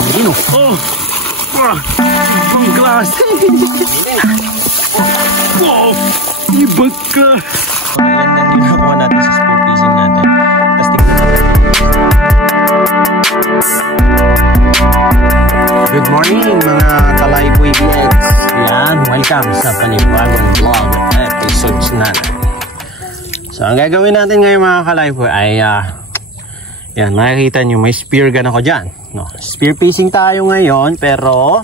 Dami no. Oh! Ibang klase. Wow! Ibang klase. Yan lang yung nakuha natin sa spear fishing natin. Tapos tignan natin. Good morning mga Kalayboy BX. Yan, welcome sa panibagong vlog episodes natin. So ang gagawin natin ngayon mga Kalayboy ay yan, makikita nyo may spear gun ako dyan, no? Spear fishing tayo ngayon, pero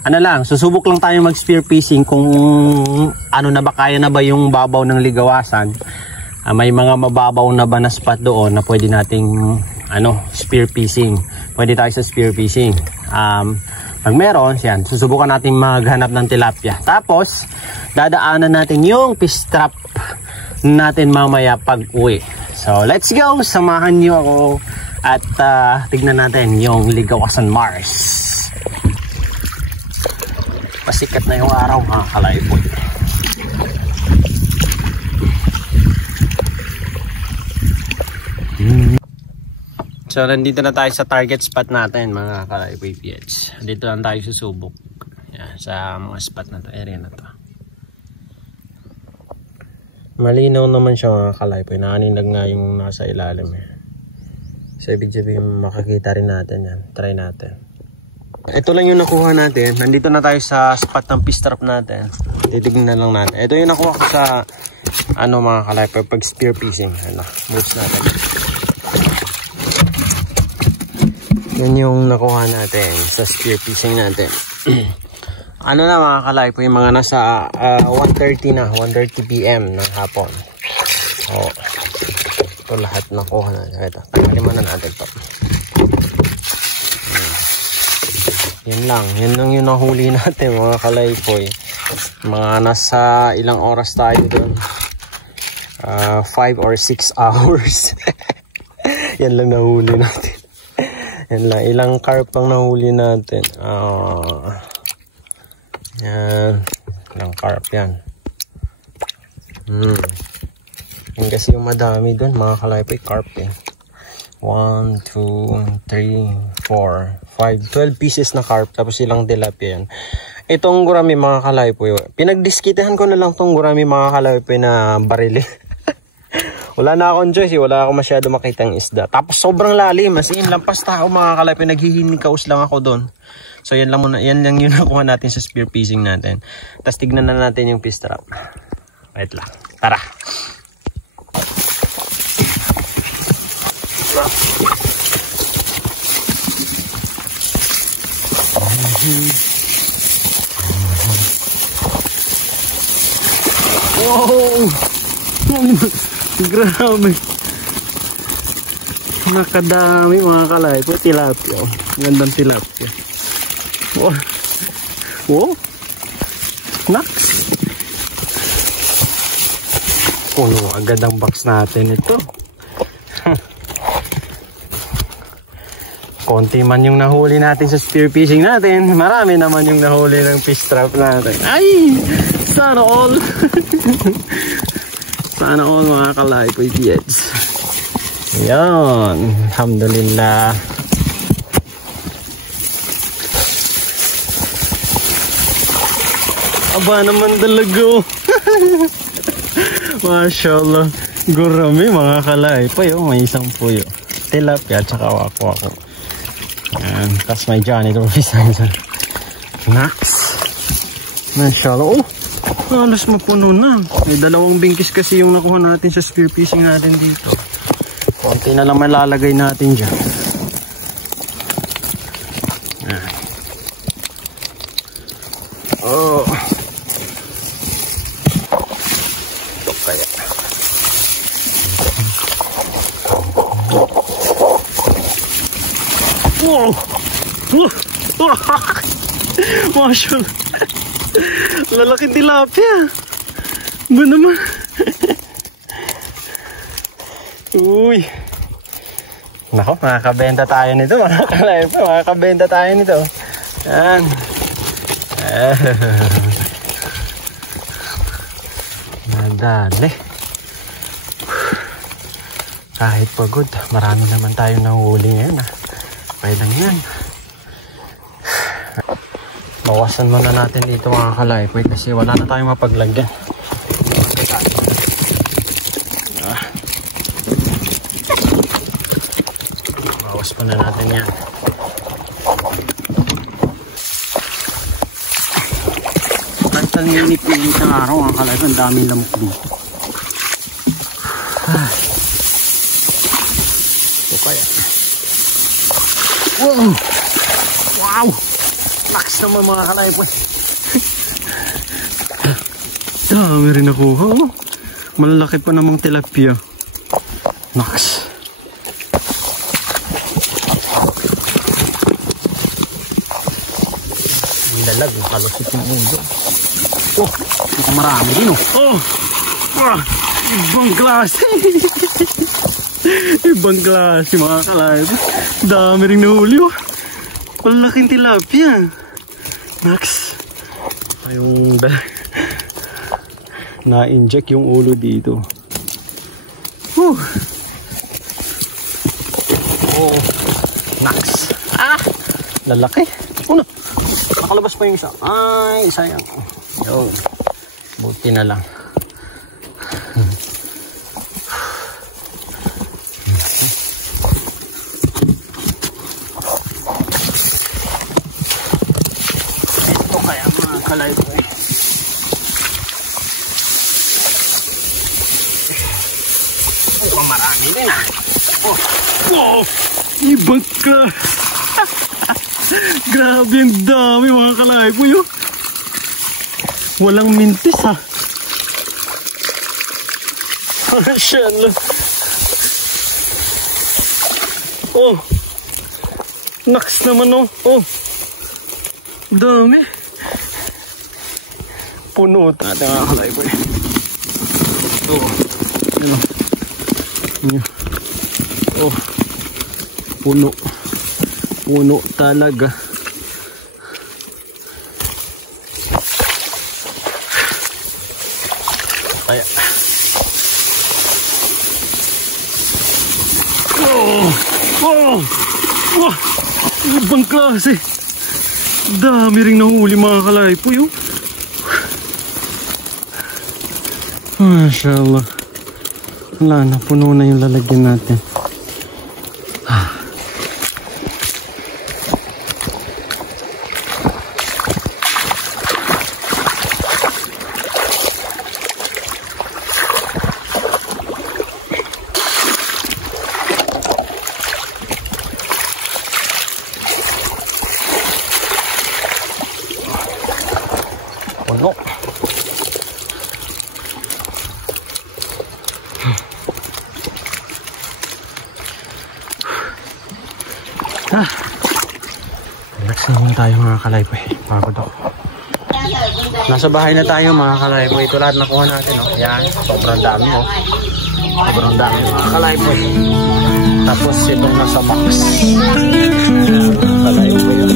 ano lang, susubok lang tayo mag spear fishing kung ano na ba, kaya na ba yung babaw ng ligawasan. May mga mababaw na ba na spot doon na pwede nating spear fishing. Pwede tayo sa spear fishing. Pag meron, yan, susubukan natin maghanap ng tilapia. Tapos dadaanan natin yung fish trap natin mamaya pag uwi. So let's go, samahan nyo ako at tignan natin yung Ligawasan Mars. Pasikat na yung araw mga Kalayboy. So nandito na tayo sa target spot natin mga Kalayboy PH. Dito lang tayo susubok. Yan, sa mga spot na to, area na to. Malinaw naman siya mga Kalayboy. Nakaninag nga yung nasa ilalim eh. So ibig sabihin makakita rin natin yan. Try natin. Ito lang yung nakuha natin. Nandito na tayo sa spot ng fish trap natin. Titignan lang natin. Ito yung nakuha ko sa mga Kalayboy pag spear fishing. Moves natin. Yan yung nakuha natin sa spear fishing natin. Na mga Kalayboy, yung mga nasa 1:30 na, 1:30 PM ng hapon. So, ito lahat nakuha natin. Ito, tanggalin muna natin ito. Yan lang yung nahuli natin mga Kalayboy. Mga nasa ilang oras tayo doon. 5 or 6 hours. Yan lang nahuli natin. Yan lang, ilang carp ang nahuli natin. Yan, ilang carp yan. Yan kasi yung madami doon mga Kalayboy, carp yan. 1, 2, 3, 4, 5, 12 pieces na carp, tapos ilang tilapia yan. Itong gurami mga Kalayboy, pinagdiskitahan ko na lang tong gurami mga Kalayboy na barili. Wala na akong choice, wala akong masyado makitang isda. Tapos sobrang lalim, as in lampas tao mga Kalayboy, naghihinikaus lang ako doon. So yan lang muna, yan lang yung nakuha natin sa spear fishing natin. Tapos tignan na natin yung fish trap. Wait lang, tara. Wow! Grabe. Nakadami mga Kalayboy. Tilapia. Gandang tilapia. Wow. Wow. Snacks. Puno agad ang box natin ito. Konti man yung nahuli natin sa spear fishing natin. Marami naman yung nahuli ng fish trap natin. Ay! Sana all. Sana all mga Kalayboy kids. Yan. Alhamdulillah. Aba naman talaga. Mashallah. Gurami mga Kalayboy. May isang puyo. Tilapia at saka wako-wako. Yan. Tapos may janitor fish na dyan. Nax. Mashallah. Halos mapuno na. May 2 bingkis kasi yung nakuha natin sa spear fishing natin dito. Konti na lang malalagay natin dyan. Oh. Ito kaya. Wow. Mashallah. Lalaking tilapia. Ba naman? Uy. Nako, makakabenta tayo nito. Makakabenta tayo nito. Yan. Nadali. Kahit pagod, marami naman tayo nahuli ngayon. Okay lang yan. Bawasan muna natin dito mga kalaypoy kasi wala na tayong mapaglagyan. Bawas pa na natin yan. Kahit ang init-init ng araw mga kalaypoy, ang daming lamok dito. Ito kaya. Wow! Wow! Max naman mga kalaypoy. Dami rin nakuha. Oh. Malalaki pa namang tilapia. Max. Ang dalag. Nakalusot yung ulo. Oh! Ito marami din oh. Oh! Ah, ibang klase. Ibang klase mga kalaypoy. Dami rin nahuli oh. Malaking tilapia. Max. Ayong na-inject yung ulo dito. Oh, Max. Ah, lalaki. Una. Nakalabas pa yung isa. Ay, sayang. Yo. Buti na lang. Kalaypoy. Oh, marami din ah. Oh, wow! Ibang ka! Grabe ang dami mga kalaypoy oh. Walang mintis ha. Masyaallah. Oh. Naks naman oh. Oh. Dami. Puno natin mga kalaypoy. Ito. Ano? Oh. Puno. Puno talaga. Kaya. Oh! Oh! Oh! Ibang klase. Dami ring nahuli mga kalaypoy oh. Masyaallah. Wala na, puno na yung lalagyan natin. Puno. Relax naman tayo mga kalaypoy. Pagod ako. Nasa bahay na tayo mga kalaypoy. Ito lahat nakuha natin oh. Yan, sobrang dami oh. Sobrang dami mga kalaypoy. Tapos itong nasa box. Kalaypoy oh.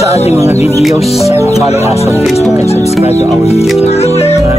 Sa ating mga videos, follow us on Facebook and subscribe to our YouTube channel.